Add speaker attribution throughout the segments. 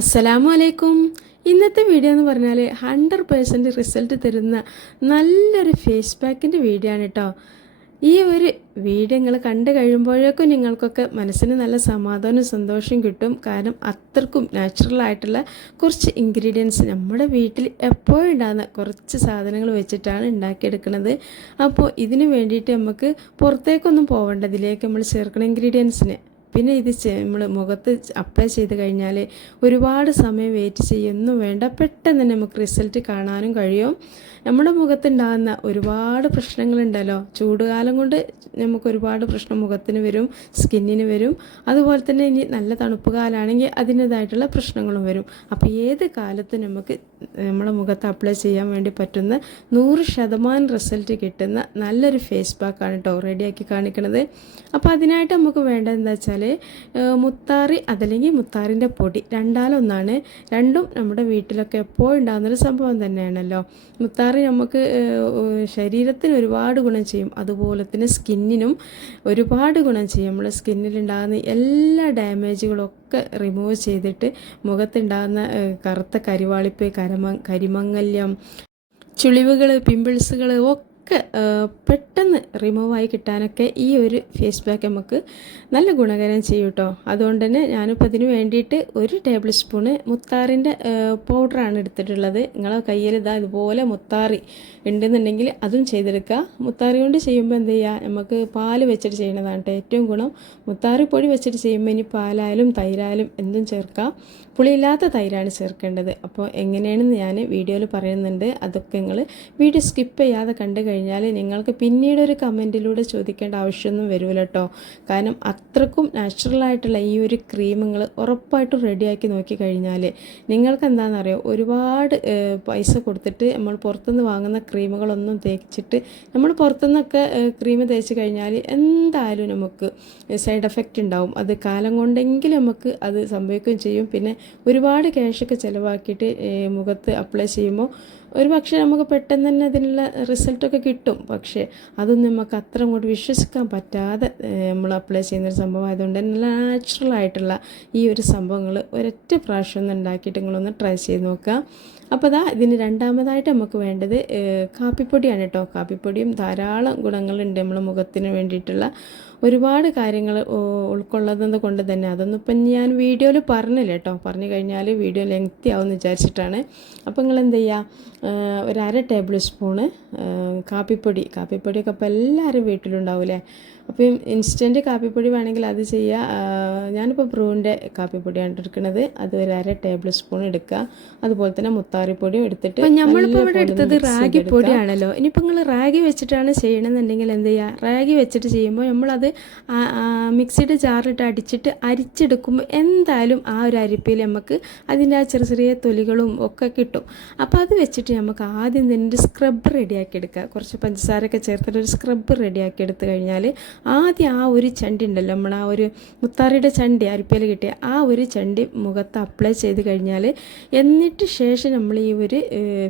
Speaker 1: അസ്സലാമു അലൈക്കും ഇന്നത്തെ വീഡിയോ എന്ന് പറഞ്ഞാൽ ഹൺഡ്രഡ് പേഴ്സന്റ് റിസൾട്ട് തരുന്ന നല്ലൊരു ഫേസ് പാക്കിന്റെ വീഡിയോ ആണ് കേട്ടോ ഈ ഒരു വീഡിയോ നിങ്ങൾ കണ്ടു കഴിയുമ്പോഴേക്കും നിങ്ങൾക്കൊക്കെ മനസ്സിന് നല്ല സമാധാനവും സന്തോഷവും കിട്ടും. കാരണം അത്രക്കും നാച്ചുറൽ ആയിട്ടുള്ള കുറച്ച് ഇൻഗ്രീഡിയൻസ് നമ്മുടെ വീട്ടിൽ എപ്പോഴും ഉണ്ടാകുന്ന കുറച്ച് സാധനങ്ങൾ വെച്ചിട്ടാണ് ഉണ്ടാക്കിയെടുക്കുന്നത്. അപ്പോൾ ഇതിന് വേണ്ടിയിട്ട് നമുക്ക് പുറത്തേക്കൊന്നും പോകേണ്ട ഇതിലേക്ക് നമ്മൾ ചേർക്കുന്ന ഇൻഗ്രീഡിയൻസിന് പിന്നെ ഇത് നമ്മൾ മുഖത്ത് അപ്ലൈ ചെയ്ത് കഴിഞ്ഞാൽ ഒരുപാട് സമയം വെയിറ്റ് ചെയ്യൊന്നും വേണ്ട. പെട്ടെന്ന് തന്നെ നമുക്ക് റിസൾട്ട് കാണാനും കഴിയും. നമ്മുടെ മുഖത്തുണ്ടാകുന്ന ഒരുപാട് പ്രശ്നങ്ങളുണ്ടല്ലോ. ചൂടുകാലം കൊണ്ട് നമുക്ക് ഒരുപാട് പ്രശ്നം മുഖത്തിന് വരും സ്കിന്നിന് വരും. അതുപോലെ തന്നെ ഇനി നല്ല തണുപ്പ് കാലമാണെങ്കിൽ അതിന്റെതായിട്ടുള്ള പ്രശ്നങ്ങളും വരും. അപ്പോൾ ഏത് കാലത്ത് നമുക്ക് നമ്മുടെ മുഖത്ത് അപ്ലൈ ചെയ്യാൻ വേണ്ടി പറ്റുന്ന നൂറ് ശതമാനം റിസൾട്ട് കിട്ടുന്ന നല്ലൊരു ഫേസ് പാക്കാണ് കേട്ടോ റെഡിയാക്കി കാണിക്കുന്നത് അപ്പോൾ അതിനായിട്ട് നമുക്ക് വേണ്ടത് എന്താ വെച്ചാൽ മുത്താറി അതല്ലെങ്കിൽ മുത്താറിന്റെ പൊടി. രണ്ടാലൊന്നാണ്. രണ്ടും നമ്മുടെ വീട്ടിലൊക്കെ എപ്പോഴും ഉണ്ടാകുന്നൊരു സംഭവം തന്നെയാണല്ലോ. മുത്താറി നമുക്ക് ശരീരത്തിന് ഒരുപാട് ഗുണം ചെയ്യും. അതുപോലെ തന്നെ സ്കിന്നിനും ഒരുപാട് ഗുണം ചെയ്യും. നമ്മുടെ സ്കിന്നിലുണ്ടാകുന്ന എല്ലാ ഡാമേജുകളൊക്കെ റിമൂവ് ചെയ്തിട്ട് മുഖത്തുണ്ടാകുന്ന കറുത്ത കരിവാളിപ്പ് കരമ കരിമങ്ങല്യം ചുളിവുകൾ പിമ്പിൾസുകൾ ഒക്കെ ആ, പെട്ടെന്ന് റിമൂവായി കിട്ടാനൊക്കെ ഈ ഒരു ഫേസ് പാക്ക് നമുക്ക് നല്ല ഗുണകരം ചെയ്യും കേട്ടോ അതുകൊണ്ട് തന്നെ ഞാനിപ്പോൾ അതിന് വേണ്ടിയിട്ട് ഒരു ടേബിൾ സ്പൂണ് മുത്താറിന്റെ പൗഡറാണ് എടുത്തിട്ടുള്ളത്. നിങ്ങളെ കയ്യിൽ ഇതാ ഇതുപോലെ മുത്താറി ഉണ്ടെന്നുണ്ടെങ്കിൽ അതും ചെയ്തെടുക്കുക. മുത്താറി കൊണ്ട് ചെയ്യുമ്പോൾ എന്ത് ചെയ്യുക നമുക്ക് പാൽ വെച്ചിട്ട് ചെയ്യണതാണ് കേട്ടോ ഏറ്റവും ഗുണം. മുത്താറി പൊടി വെച്ചിട്ട് ചെയ്യുമ്പോൾ ഇനി പാലായാലും തൈരായാലും എന്തും ചേർക്കാം. പുളിയില്ലാത്ത തൈരാണ് ചേർക്കേണ്ടത്. അപ്പോൾ എങ്ങനെയാണെന്ന് ഞാൻ വീഡിയോയിൽ പറയുന്നുണ്ട്. അതൊക്കെ നിങ്ങൾ വീഡിയോ സ്കിപ്പ് ചെയ്യാതെ കണ്ടു കഴിഞ്ഞാൽ നിങ്ങൾക്ക് പിന്നീട് ഒരു കമന്റിലൂടെ ചോദിക്കേണ്ട ആവശ്യമൊന്നും വരില്ല കേട്ടോ. കാരണം അത്രക്കും നാച്ചുറലായിട്ടുള്ള ഈ ഒരു ക്രീം നിങ്ങൾ ഉറപ്പായിട്ടും റെഡിയാക്കി നോക്കി കഴിഞ്ഞാൽ നിങ്ങൾക്ക് എന്താണെന്നറിയോ? ഒരുപാട് പൈസ കൊടുത്തിട്ട് നമ്മൾ പുറത്തുനിന്ന് വാങ്ങുന്ന ക്രീമുകളൊന്നും തേച്ചിട്ട് നമ്മൾ പുറത്തുനിന്നൊക്കെ ക്രീം തേച്ച് കഴിഞ്ഞാൽ എന്തായാലും നമുക്ക് സൈഡ് എഫക്റ്റ് ഉണ്ടാവും. അത് കാലം കൊണ്ടെങ്കിലും നമുക്ക് അത് സംഭവിക്കുകയും ചെയ്യും. പിന്നെ ഒരുപാട് ക്യാഷൊക്കെ ചിലവാക്കിയിട്ട് മുഖത്ത് അപ്ലൈ ചെയ്യുമ്പോൾ ഒരു പക്ഷേ നമുക്ക് പെട്ടെന്ന് തന്നെ അതിനുള്ള റിസൾട്ടൊക്കെ കിട്ടും. പക്ഷേ അതൊന്നും നമുക്ക് അത്ര അങ്ങോട്ട് വിശ്വസിക്കാൻ പറ്റാതെ നമ്മൾ അപ്ലൈ ചെയ്യുന്നൊരു സംഭവം ആയതുകൊണ്ട് തന്നെ നാച്ചുറൽ ആയിട്ടുള്ള ഈ ഒരു സംഭവങ്ങൾ ഒരൊറ്റ പ്രാവശ്യം ഒന്ന് ഉണ്ടാക്കിയിട്ട് നിങ്ങളൊന്ന് ട്രൈ ചെയ്ത് നോക്കുക. അപ്പോൾ അതാ ഇതിന് രണ്ടാമതായിട്ട് നമുക്ക് വേണ്ടത് കാപ്പിപ്പൊടിയാണ് കേട്ടോ. കാപ്പിപ്പൊടിയും ധാരാളം ഗുണങ്ങളുണ്ട് നമ്മുടെ മുഖത്തിന് വേണ്ടിയിട്ടുള്ള. ഒരുപാട് കാര്യങ്ങൾ ഉൾക്കൊള്ളുന്നത് കൊണ്ട് തന്നെ അതൊന്നും ഇപ്പം ഞാൻ വീഡിയോയിൽ പറഞ്ഞില്ല കേട്ടോ. പറഞ്ഞു കഴിഞ്ഞാൽ വീഡിയോ ലെങ്തി ആവുമെന്ന് വിചാരിച്ചിട്ടാണ്. അപ്പോൾ നിങ്ങൾ എന്ത് ചെയ്യുക? ഒരു അര ടേബിൾ സ്പൂണ് കാപ്പിപ്പൊടി. കാപ്പിപ്പൊടിയൊക്കെ ഇപ്പോൾ എല്ലാവരും വീട്ടിലുണ്ടാവില്ലേ അപ്പം ഇൻസ്റ്റന്റ് കാപ്പിപ്പൊടി വേണമെങ്കിൽ അത് ചെയ്യുക. ഞാനിപ്പോൾ ബ്രൂവിന്റെ കാപ്പിപ്പൊടിയാണ് എടുക്കുന്നത്. അത് ഒരു അര ടേബിൾ സ്പൂൺ എടുക്കുക. അതുപോലെ തന്നെ മുത്താറിപ്പൊടിയും എടുത്തിട്ട്
Speaker 2: നമ്മളിപ്പോൾ ഇവിടെ എടുത്തത് റാഗി. പൊടിയാണല്ലോ ഇനിയിപ്പോൾ നിങ്ങൾ റാഗി വെച്ചിട്ടാണ് ചെയ്യണമെന്നുണ്ടെങ്കിൽ എന്ത് ചെയ്യുക? റാഗി വെച്ചിട്ട് ചെയ്യുമ്പോൾ നമ്മളത് മിക്സിയുടെ ജാറിലിട്ട് അടിച്ചിട്ട് അരിച്ചെടുക്കുമ്പോൾ എന്തായാലും ആ ഒരു അരിപ്പിൽ നമുക്ക് അതിന്റെ ആ ചെറിയ ചെറിയ തൊലികളും ഒക്കെ കിട്ടും. അപ്പോൾ അത് വെച്ചിട്ട് നമുക്ക് ആദ്യം തന്നെ ഒരു സ്ക്രബ് റെഡിയാക്കി എടുക്കുക. കുറച്ച് പഞ്ചസാരയൊക്കെ ചേർത്തിട്ട് ഒരു സ്ക്രബ് റെഡിയാക്കി എടുത്തു കഴിഞ്ഞാൽ ആദ്യം ആ ഒരു ചണ്ടി ഉണ്ടല്ലോ നമ്മൾ ആ ഒരു മുത്താറിയുടെ ചണ്ടി അരിപ്പയിൽ കിട്ടിയ ആ ഒരു ചണ്ടി മുഖത്ത് അപ്ലൈ ചെയ്ത് കഴിഞ്ഞാൽ എന്നിട്ട് ശേഷം നമ്മൾ ഈ ഒരു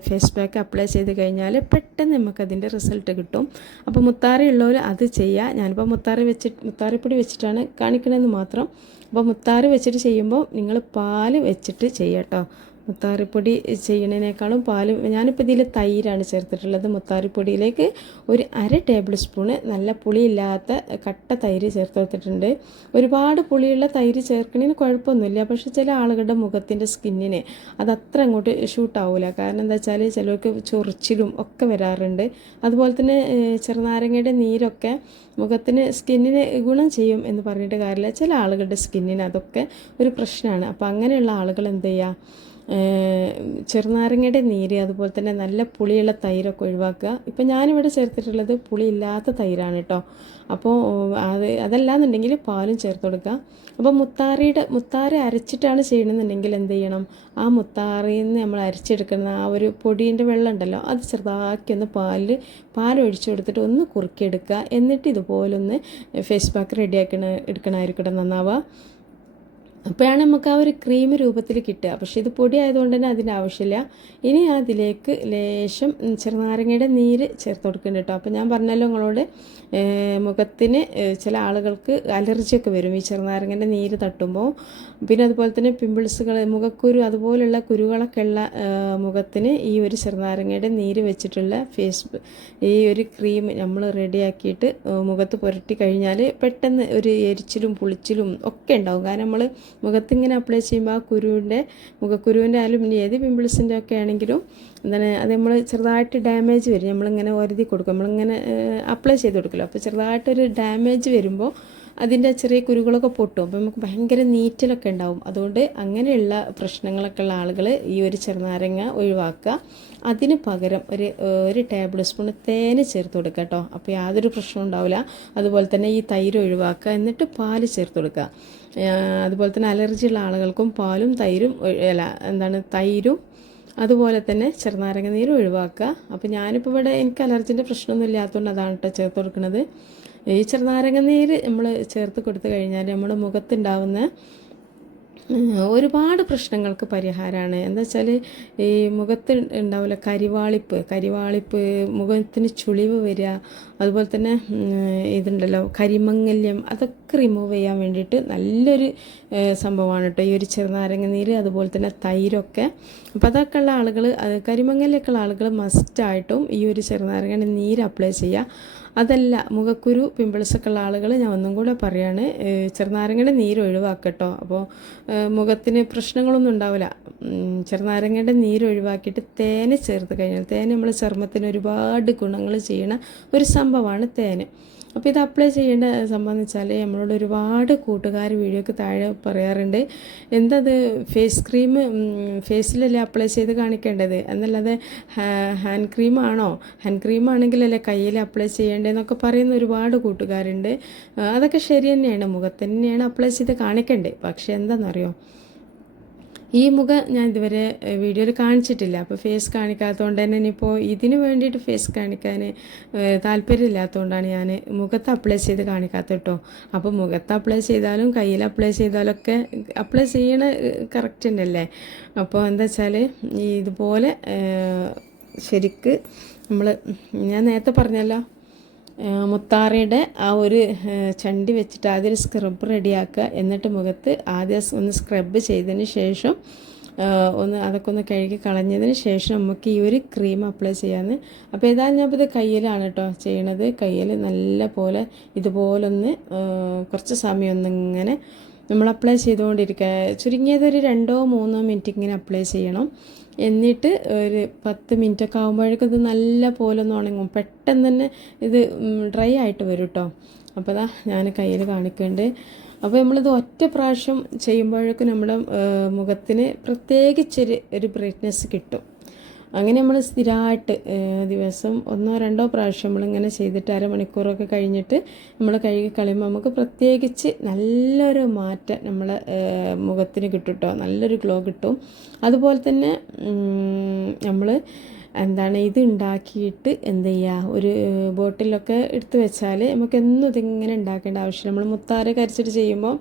Speaker 2: ഫേസ് പാക്ക് അപ്ലൈ ചെയ്ത് കഴിഞ്ഞാൽ പെട്ടെന്ന് നമുക്കതിന്റെ റിസൾട്ട് കിട്ടും. അപ്പോൾ മുത്താറി ഉള്ളവർ അത് ചെയ്യുക ഞാനിപ്പോൾ മുത്താറി വെച്ചിട്ട് മുത്താറിപ്പൊടി വെച്ചിട്ടാണ് കാണിക്കണമെന്ന് മാത്രം. അപ്പോൾ മുത്താറി വെച്ചിട്ട് ചെയ്യുമ്പോൾ നിങ്ങൾ പാൽ വെച്ചിട്ട് ചെയ്യാട്ടോ. മുത്താറിപ്പൊടി ചെയ്യണതിനേക്കാളും പാൽ. ഞാനിപ്പോൾ ഇതിൽ തൈരാണ് ചേർത്തിട്ടുള്ളത്. മുത്താറിപ്പൊടിയിലേക്ക് ഒരു അര ടേബിൾ സ്പൂണ് നല്ല പുളിയില്ലാത്ത കട്ട തൈര് ചേർത്ത് കൊടുത്തിട്ടുണ്ട്. ഒരുപാട് പുളിയുള്ള തൈര് ചേർക്കണതിന് കുഴപ്പമൊന്നുമില്ല. പക്ഷേ ചില ആളുകളുടെ മുഖത്തിന്റെ സ്കിന്നിന് അത് അത്ര അങ്ങോട്ട് ഷൂട്ടാവില്ല കാരണം എന്താ വെച്ചാൽ ചിലർക്ക് ചൊറിച്ചിലും ഒക്കെ വരാറുണ്ട്. അതുപോലെ തന്നെ ചെറുനാരങ്ങയുടെ നീരൊക്കെ മുഖത്തിന് സ്കിന്നിന് ഗുണം ചെയ്യും എന്ന് പറഞ്ഞിട്ട് കാര്യമില്ല. ചില ആളുകളുടെ സ്കിന്നിന് അതൊക്കെ ഒരു പ്രശ്നമാണ്. അപ്പോൾ അങ്ങനെയുള്ള ആളുകൾ എന്ത് ചെയ്യുക ചെറുനാരങ്ങയുടെ നീര് അതുപോലെ തന്നെ നല്ല പുളിയുള്ള തൈരൊക്കെ ഒഴിവാക്കുക. ഇപ്പം ഞാനിവിടെ ചേർത്തിട്ടുള്ളത് പുളിയില്ലാത്ത തൈരാണ് കേട്ടോ അപ്പോൾ അത് അതല്ലാന്നുണ്ടെങ്കിൽ പാലും ചേർത്ത് കൊടുക്കുക. അപ്പോൾ മുത്താറിയുടെ മുത്താറി അരച്ചിട്ടാണ് ചെയ്യണമെന്നുണ്ടെങ്കിൽ എന്ത് ചെയ്യണം? ആ മുത്താറിയിൽ നിന്ന് നമ്മൾ അരച്ചെടുക്കുന്ന ആ ഒരു പൊടീന്റെ വെള്ളം ഉണ്ടല്ലോ അത് ചെറുതാക്കി ഒന്ന് പാലിൽ പാൽ ഒഴിച്ചു കൊടുത്തിട്ട് ഒന്ന് കുറുക്കിയെടുക്കുക. എന്നിട്ട് ഇതുപോലൊന്ന് ഫേസ് പാക്ക് റെഡിയാക്കണ എടുക്കണമായിരിക്കട്ടെ നന്നാവുക. അപ്പോഴാണ് നമുക്ക് ആ ഒരു ക്രീം രൂപത്തിൽ കിട്ടുക. പക്ഷേ ഇത് പൊടി ആയതുകൊണ്ട് തന്നെ അതിന്റെ ആവശ്യമില്ല. ഇനി അതിലേക്ക് ലേശം ചെറുനാരങ്ങയുടെ നീര് ചേർത്ത് കൊടുക്കുന്നുണ്ട് കേട്ടോ. അപ്പോൾ ഞാൻ പറഞ്ഞല്ലോ നിങ്ങളോട് മുഖത്തിന് ചില ആളുകൾക്ക് അലർജിയൊക്കെ വരും ഈ ചെറുനാരങ്ങന്റെ നീര് തട്ടുമ്പോൾ.
Speaker 1: പിന്നെ അതുപോലെ തന്നെ പിമ്പിൾസുകൾ മുഖക്കുരു അതുപോലുള്ള കുരുകളൊക്കെ ഉള്ള മുഖത്തിന് ഈ ഒരു ചെറുനാരങ്ങയുടെ നീര് വെച്ചിട്ടുള്ള ഫേസ് ഈ ഒരു ക്രീം നമ്മൾ റെഡിയാക്കിയിട്ട് മുഖത്ത് പുരട്ടി കഴിഞ്ഞാൽ പെട്ടെന്ന് ഒരു എരിച്ചിലും പുളിച്ചിലും ഒക്കെ ഉണ്ടാവും. കാരണം നമ്മൾ മുഖത്തിങ്ങനെ അപ്ലൈ ചെയ്യുമ്പോൾ ആ കുരുവിന്റെ മുഖക്കുരുവിന്റെ ആയാലും ഇനി ഏത് പിമ്പിൾസിന്റെ ഒക്കെ ആണെങ്കിലും എന്താണ് അത് നമ്മൾ ചെറുതായിട്ട് ഡാമേജ് വരും. നമ്മളിങ്ങനെ ഒരുതി കൊടുക്കും. നമ്മളിങ്ങനെ അപ്ലൈ ചെയ്ത് കൊടുക്കുമല്ലോ അപ്പോൾ ചെറുതായിട്ടൊരു ഡാമേജ് വരുമ്പോൾ അതിന്റെ ചെറിയ കുരുകളൊക്കെ പൊട്ടും. അപ്പോൾ നമുക്ക് ഭയങ്കര നീറ്റലൊക്കെ ഉണ്ടാവും. അതുകൊണ്ട് അങ്ങനെയുള്ള പ്രശ്നങ്ങളൊക്കെ ഉള്ള ആളുകൾ ഈ ഒരു ചെറുനാരങ്ങ ഒഴിവാക്കുക. അതിന് പകരം ഒരു ഒരു ടേബിൾ സ്പൂൺ തേന് ചേർത്ത് കൊടുക്കുക കേട്ടോ. അപ്പോൾ യാതൊരു പ്രശ്നവും ഉണ്ടാവില്ല. അതുപോലെ തന്നെ ഈ തൈര് ഒഴിവാക്കുക. എന്നിട്ട് പാൽ ചേർത്ത് കൊടുക്കുക. അതുപോലെ തന്നെ അലർജി ഉള്ള ആളുകൾക്കും പാലും തൈരും അല്ല എന്താണ് തൈരും അതുപോലെ തന്നെ ചെറുനാരങ്ങ നീര് ഒഴിവാക്കുക. അപ്പോൾ ഞാനിപ്പോൾ ഇവിടെ എനിക്ക് അലർജിന്റെ പ്രശ്നമൊന്നും ഇല്ലാത്തതുകൊണ്ട് അതാണ് കേട്ടോ ചേർത്ത് കൊടുക്കുന്നത്. ഈ ചെറുനാരങ്ങ നീര് നമ്മൾ ചേർത്ത് കൊടുത്തു കഴിഞ്ഞാൽ നമ്മുടെ മുഖത്തുണ്ടാവുന്ന ഒരുപാട് പ്രശ്നങ്ങൾക്ക് പരിഹാരമാണ് എന്താ വെച്ചാൽ ഈ മുഖത്ത് ഉണ്ടാവില്ല കരിവാളിപ്പ് കരിവാളിപ്പ് മുഖത്തിന് ചുളിവ് വരിക അതുപോലെ തന്നെ ഇതുണ്ടല്ലോ കരിമങ്ങല്യം അതൊക്കെ റിമൂവ് ചെയ്യാൻ വേണ്ടിയിട്ട് നല്ലൊരു സംഭവമാണ് കേട്ടോ. ഈ ഒരു ചെറുനാരങ്ങ നീര് അതുപോലെ തന്നെ തൈരൊക്കെ. അപ്പോൾ അതൊക്കെ ഉള്ള ആളുകൾ കരിമങ്ങല്യൊക്കെ ഉള്ള ആളുകൾ മസ്റ്റായിട്ടും ഈ ഒരു ചെറുനാരങ്ങയുടെ നീര് അപ്ലൈ ചെയ്യുക. അതല്ല മുഖക്കുരു പിമ്പിൾസൊക്കെ ഉള്ള ആളുകൾ ഞാൻ ഒന്നും കൂടെ പറയാണ് ചെറുനാരങ്ങയുടെ നീര് ഒഴിവാക്കട്ടോ. അപ്പോൾ മുഖത്തിന് പ്രശ്നങ്ങളൊന്നും ഉണ്ടാവില്ല. ചെറുനാരങ്ങയുടെ നീര് ഒഴിവാക്കിയിട്ട് തേന് ചേർത്ത് കഴിഞ്ഞാൽ തേൻ നമ്മൾ ചർമ്മത്തിന് ഒരുപാട് ഗുണങ്ങൾ ചെയ്യണ ഒരു സംഭവമാണ് തേന്. അപ്പോൾ ഇത് അപ്ലൈ ചെയ്യേണ്ട സംഭവം വെച്ചാൽ നമ്മളോട് ഒരുപാട് കൂട്ടുകാർ വീഡിയോക്ക് താഴെ പറയാറുണ്ട്. എന്തത്? ഫേസ് ക്രീം ഫേസിലല്ലേ അപ്ലൈ ചെയ്ത് കാണിക്കേണ്ടത്? എന്നല്ലാതെ ഹാൻഡ് ക്രീം ആണോ? ഹാൻഡ് ക്രീം ആണെങ്കിലല്ലേ കയ്യിൽ അപ്ലൈ ചെയ്യേണ്ടതെന്നൊക്കെ പറയുന്ന ഒരുപാട് കൂട്ടുകാരുണ്ട്. അതൊക്കെ ശരി തന്നെയാണ്. മുഖത്ത് തന്നെയാണ് അപ്ലൈ ചെയ്ത് കാണിക്കേണ്ടത്. പക്ഷേ എന്താണെന്നറിയോ ഈ മുഖം ഞാൻ ഇതുവരെ വീഡിയോയിൽ കാണിച്ചിട്ടില്ല. അപ്പോൾ ഫേസ് കാണിക്കാത്തതുകൊണ്ട് തന്നെ ഇനിയിപ്പോൾ ഇതിന് വേണ്ടിയിട്ട് ഫേസ് കാണിക്കാൻ താല്പര്യമില്ലാത്തതുകൊണ്ടാണ് ഞാൻ മുഖത്ത് അപ്ലൈ ചെയ്ത് കാണിക്കാത്ത കേട്ടോ അപ്പോൾ മുഖത്ത് അപ്ലൈ ചെയ്താലും കയ്യിൽ അപ്ലൈ ചെയ്താലൊക്കെ അപ്ലൈ ചെയ്യണ കറക്റ്റ് തന്നെയല്ലേ? അപ്പോൾ എന്താ വെച്ചാൽ ഇതുപോലെ ശരിക്ക് നമ്മൾ ഞാൻ നേരത്തെ പറഞ്ഞല്ലോ മുത്താറയുടെ ആ ഒരു ചണ്ടി വെച്ചിട്ട് ആദ്യം ഒരു സ്ക്രബ് റെഡിയാക്കുക. എന്നിട്ട് മുഖത്ത് ആദ്യം ഒന്ന് സ്ക്രബ് ചെയ്തതിന് ശേഷം ഒന്ന് അതൊക്കെ ഒന്ന് കഴുകി കളഞ്ഞതിന് ശേഷം നമുക്ക് ഈ ഒരു ക്രീം അപ്ലൈ ചെയ്യാമെന്ന് അപ്പോൾ ഏതായാലും ഞാൻ ഇത് കയ്യിലാണ് കേട്ടോ ചെയ്യണത്. കയ്യിൽ നല്ല പോലെ ഇതുപോലൊന്ന് കുറച്ച് സമയം ഒന്നിങ്ങനെ നമ്മൾ അപ്ലൈ ചെയ്തുകൊണ്ടിരിക്കുക ചുരുങ്ങിയത് ഒരു രണ്ടോ മൂന്നോ മിനിറ്റ് ഇങ്ങനെ അപ്ലൈ ചെയ്യണം. എന്നിട്ട് ഒരു പത്ത് മിനിറ്റ് ഒക്കെ ആകുമ്പോഴേക്കും ഇത് നല്ല പോലെ ഒന്ന് ഉണങ്ങും. പെട്ടെന്ന് തന്നെ ഇത് ഡ്രൈ ആയിട്ട് വരും കേട്ടോ അപ്പോൾ അതാ ഞാൻ കയ്യിൽ കാണിക്കുന്നുണ്ട് അപ്പോൾ നമ്മളിത് ഒറ്റ പ്രാവശ്യം ചെയ്യുമ്പോഴേക്കും നമ്മുടെ മുഖത്തിന് പ്രത്യേകിച്ചൊരു ഒരു ബ്രൈറ്റ്നെസ് കിട്ടും. അങ്ങനെ നമ്മൾ സ്ഥിരമായിട്ട് ദിവസം ഒന്നോ രണ്ടോ പ്രാവശ്യം നമ്മളിങ്ങനെ ചെയ്തിട്ട് അരമണിക്കൂറൊക്കെ കഴിഞ്ഞിട്ട് നമ്മൾ കഴുകി കളയുമ്പോൾ നമുക്ക് പ്രത്യേകിച്ച് നല്ലൊരു മാറ്റം നമ്മളെ മുഖത്തിന് കിട്ടും കേട്ടോ നല്ലൊരു ഗ്ലോ കിട്ടും. അതുപോലെ തന്നെ നമ്മൾ എന്താണ് ഇത് ഉണ്ടാക്കിയിട്ട് എന്ത് ചെയ്യുക ഒരു ബോട്ടിലൊക്കെ എടുത്തു വെച്ചാൽ നമുക്ക് എന്നും ഇതിങ്ങനെ ഉണ്ടാക്കേണ്ട ആവശ്യമില്ല. നമ്മൾ മുത്താരൊക്കെ അരച്ചിട്ട് ചെയ്യുമ്പോൾ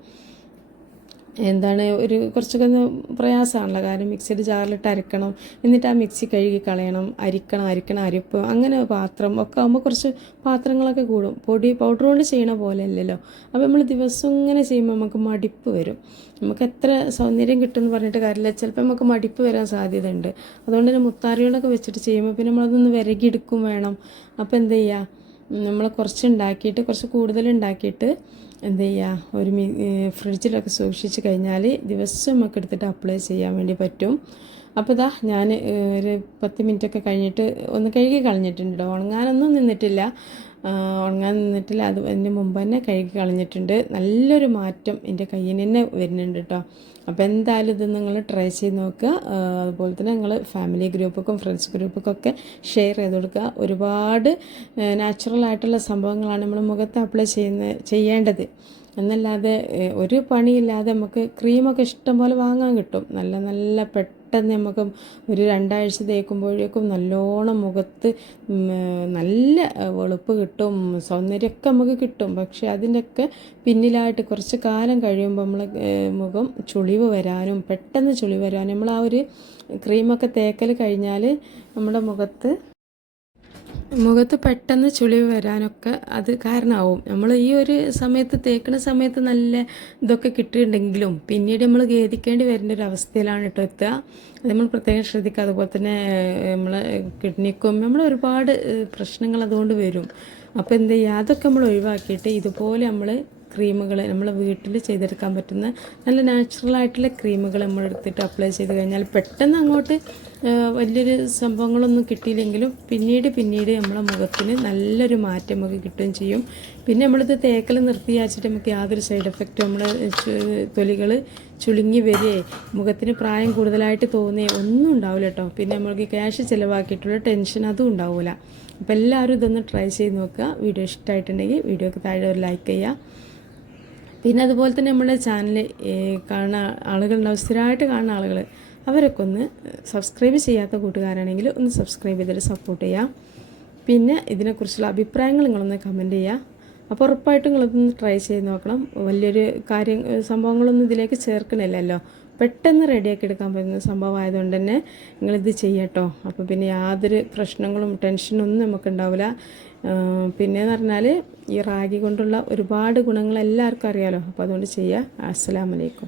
Speaker 1: എന്താണ് ഒരു കുറച്ചൊക്കെ ഒന്ന് പ്രയാസമാണല്ലോ. കാരണം മിക്സിയുടെ ജാറിലിട്ട് അരക്കണം. എന്നിട്ട് ആ മിക്സി കഴുകി കളയണം. അരിക്കണം അരിക്കണം അരിപ്പ് അങ്ങനെ പാത്രം ഒക്കെ ആകുമ്പോൾ കുറച്ച് പാത്രങ്ങളൊക്കെ കൂടും. പൊടി പൗഡർ കൊണ്ട് ചെയ്യണ പോലെ അല്ലല്ലോ. അപ്പോൾ നമ്മൾ ദിവസം ഇങ്ങനെ ചെയ്യുമ്പോൾ നമുക്ക് മടിപ്പ് വരും. നമുക്ക് എത്ര സൗന്ദര്യം കിട്ടുമെന്ന് പറഞ്ഞിട്ട് കാര്യമില്ല. ചിലപ്പോൾ നമുക്ക് മടിപ്പ് വരാൻ സാധ്യതയുണ്ട്. അതുകൊണ്ട് തന്നെ മുത്താറികളൊക്കെ വെച്ചിട്ട് ചെയ്യുമ്പോൾ പിന്നെ നമ്മളതൊന്ന് വിരകിയെടുക്കും വേണം. അപ്പോൾ എന്ത് ചെയ്യുക നമ്മൾ കുറച്ച് ഉണ്ടാക്കിയിട്ട് കുറച്ച് കൂടുതൽ ഉണ്ടാക്കിയിട്ട് എന്ത് ചെയ്യുക ഒരു മി ഫ്രിഡ്ജിലൊക്കെ സൂക്ഷിച്ച് കഴിഞ്ഞാൽ ദിവസം നമുക്ക് എടുത്തിട്ട് അപ്ലൈ ചെയ്യാൻ വേണ്ടി പറ്റും. അപ്പോൾ ഇതാ ഞാൻ ഒരു പത്ത് മിനിറ്റൊക്കെ കഴിഞ്ഞിട്ട് ഒന്ന് കഴുകി കളഞ്ഞിട്ടുണ്ട് ഉണങ്ങാനൊന്നും നിന്നിട്ടില്ല. ഉണങ്ങാൻ നിന്നിട്ടില്ല. അത് അതിന് മുമ്പ് തന്നെ കഴുകി കളഞ്ഞിട്ടുണ്ട്. നല്ലൊരു മാറ്റം എന്റെ കയ്യിന് തന്നെ വരുന്നുണ്ട് കേട്ടോ അപ്പോൾ എന്തായാലും ഇത് നിങ്ങൾ ട്രൈ ചെയ്ത് നോക്കുക. അതുപോലെ തന്നെ നിങ്ങൾ ഫാമിലി ഗ്രൂപ്പൊക്കെ ഫ്രണ്ട്സ് ഗ്രൂപ്പൊക്കെ ഷെയർ ചെയ്ത് കൊടുക്കുക. ഒരുപാട് നാച്ചുറൽ ആയിട്ടുള്ള സംഭവങ്ങളാണ് നമ്മൾ മുഖത്ത് അപ്ലൈ ചെയ്യുന്ന ചെയ്യേണ്ടത്. എന്നല്ലാതെ ഒരു പണിയില്ലാതെ നമുക്ക് ക്രീമൊക്കെ ഇഷ്ടം പോലെ വാങ്ങാൻ കിട്ടും. നല്ല നല്ല പെട്ടെന്ന് നമുക്ക് ഒരു രണ്ടാഴ്ച തേക്കുമ്പോഴേക്കും നല്ലോണം മുഖത്ത് നല്ല വെളുപ്പ് കിട്ടും സൗന്ദര്യമൊക്കെ നമുക്ക് കിട്ടും. പക്ഷേ അതിന്റെയൊക്കെ പിന്നിലായിട്ട് കുറച്ച് കാലം കഴിയുമ്പോൾ നമ്മൾ മുഖം ചുളിവ് വരാനും പെട്ടെന്ന് ചുളിവ് വരാനും നമ്മൾ ആ ഒരു ക്രീമൊക്കെ തേക്കൽ കഴിഞ്ഞാൽ നമ്മുടെ മുഖത്ത് മുഖത്ത് പെട്ടെന്ന് ചുളിവ് വരാനൊക്കെ അത് കാരണമാവും. നമ്മൾ ഈ ഒരു സമയത്ത് തേക്കുന്ന സമയത്ത് നല്ല ഇതൊക്കെ കിട്ടിയിട്ടുണ്ടെങ്കിലും പിന്നീട് നമ്മൾ ഖേദിക്കേണ്ടി വരുന്ന ഒരു അവസ്ഥയിലാണ് കേട്ടോ എത്തുക. അത് നമ്മൾ പ്രത്യേകം ശ്രദ്ധിക്കുക. അതുപോലെ തന്നെ നമ്മൾ കിഡ്നിക്കും നമ്മൾ ഒരുപാട് പ്രശ്നങ്ങൾ അതുകൊണ്ട് വരും. അപ്പോൾ എന്ത് ചെയ്യുക? അതൊക്കെ നമ്മൾ ഒഴിവാക്കിയിട്ട് ഇതുപോലെ നമ്മൾ ക്രീമുകൾ നമ്മൾ വീട്ടിൽ ചെയ്തെടുക്കാൻ പറ്റുന്ന നല്ല നാച്ചുറൽ ആയിട്ടുള്ള ക്രീമുകൾ നമ്മൾ എടുത്തിട്ട് അപ്ലൈ ചെയ്ത് കഴിഞ്ഞാൽ പെട്ടെന്ന് അങ്ങോട്ട് വലിയൊരു സംഭവങ്ങളൊന്നും കിട്ടിയില്ലെങ്കിലും പിന്നീട് പിന്നീട് നമ്മളെ മുഖത്തിന് നല്ലൊരു മാറ്റം നമുക്ക് കിട്ടുകയും ചെയ്യും. പിന്നെ നമ്മളിത് തേക്കൽ നിർത്തിയാച്ചിട്ട് നമുക്ക് യാതൊരു സൈഡ് എഫക്റ്റും നമ്മളെ തൊലികൾ ചുളുങ്ങി വരികയെ മുഖത്തിന് പ്രായം കൂടുതലായിട്ട് തോന്നിയേ ഒന്നും ഉണ്ടാവില്ല കേട്ടോ പിന്നെ നമ്മൾക്ക് ക്യാഷ് ചിലവാക്കിയിട്ടുള്ള ടെൻഷൻ അതും ഉണ്ടാവില്ല അപ്പോൾ എല്ലാവരും ഇതൊന്ന് ട്രൈ ചെയ്ത് നോക്കുക. വീഡിയോ ഇഷ്ടമായിട്ടുണ്ടെങ്കിൽ വീഡിയോക്ക് താഴെ ഒരു ലൈക്ക് ചെയ്യുക. പിന്നെ അതുപോലെ തന്നെ നമ്മുടെ ചാനൽ കാണുന്ന ആളുകളുണ്ടാവും സ്ഥിരമായിട്ട് കാണുന്ന ആളുകൾ അവരൊക്കെ ഒന്ന് സബ്സ്ക്രൈബ് ചെയ്യാത്ത കൂട്ടുകാരാണെങ്കിൽ ഒന്ന് സബ്സ്ക്രൈബ് ചെയ്തിട്ട് സപ്പോർട്ട് ചെയ്യാം. പിന്നെ ഇതിനെക്കുറിച്ചുള്ള അഭിപ്രായങ്ങൾ നിങ്ങളൊന്ന് കമന്റ് ചെയ്യുക അപ്പോൾ ഉറപ്പായിട്ടും നിങ്ങളൊന്ന് ട്രൈ ചെയ്ത് നോക്കണം. വലിയൊരു കാര്യം സംഭവങ്ങളൊന്നും ഇതിലേക്ക് ചേർക്കണില്ലല്ലോ. പെട്ടെന്ന് റെഡിയാക്കി എടുക്കാൻ പറ്റുന്ന സംഭവം ആയതുകൊണ്ട് തന്നെ നിങ്ങളിത് ചെയ്യട്ടോ. അപ്പോൾ പിന്നെ യാതൊരു പ്രശ്നങ്ങളും ടെൻഷനും ഒന്നും നമുക്ക് ഉണ്ടാവില്ല പിന്നെയെന്ന് പറഞ്ഞാൽ ഈ റാഗി കൊണ്ടുള്ള ഒരുപാട് ഗുണങ്ങൾ എല്ലാവർക്കും അറിയാലോ. അപ്പോൾ അതുകൊണ്ട് ചെയ്യുക അസ്സലാമലൈക്കും